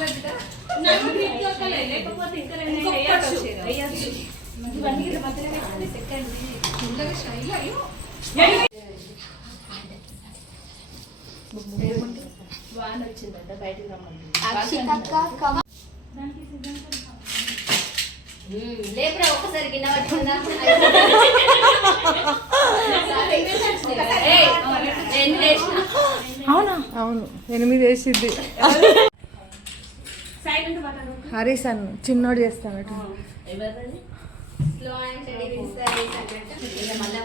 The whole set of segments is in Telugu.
లేకపోతే ఇంకా వాన్ వచ్చిందంట బయటకు రమ్మంది లేపురా ఒక్కసారి గిన్నె పట్టుకుందా అవునా? అవును 8 వేసిద్ది. హరీష్ అన్న చిన్నోడు చేస్తానట్టు.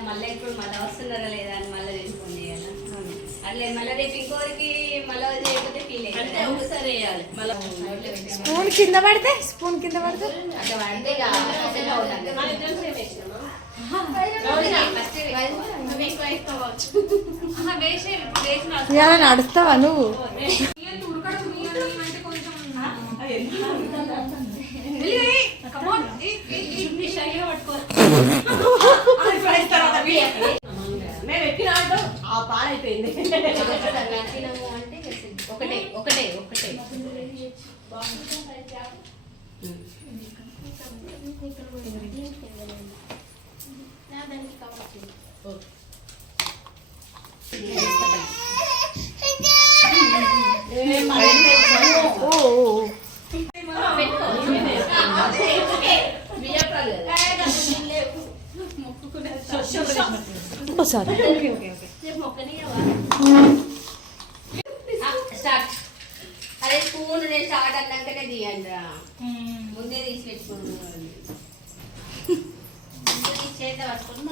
మళ్ళీ ఇప్పుడు మళ్ళీ వస్తున్నారా లేదా అని మళ్ళీ తెలుసుకుంది కదా అట్లే మళ్ళీ రేపు ఇంకోరికి మళ్ళీ చేయకపోతే ఫీల్ అయితే ఒకసారి వేయాలి మళ్ళీ స్పూన్ కింద పడితే అట్లా పడితే ఇలా నడుస్తావా నువ్వు? మేము ఎక్కిన ఆ పాడైపోయింది ఒకటే ఒకటే ఒకటే అదే స్పూన్ నేను స్టార్ట్ అన్నాకనే తీయండి రా ముందే తీసి పెట్టుకున్నాను చేత పట్టుకుని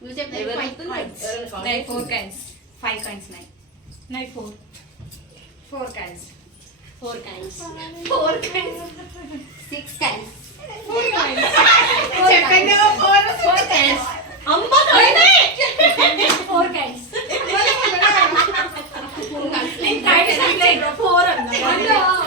నువ్వు చెప్తే 4 coins 5 coins 9 4 coins 4 coins 6 coins 4 coins చెప్పండి 4 coins అమ్మ 4 coins 4 అన్న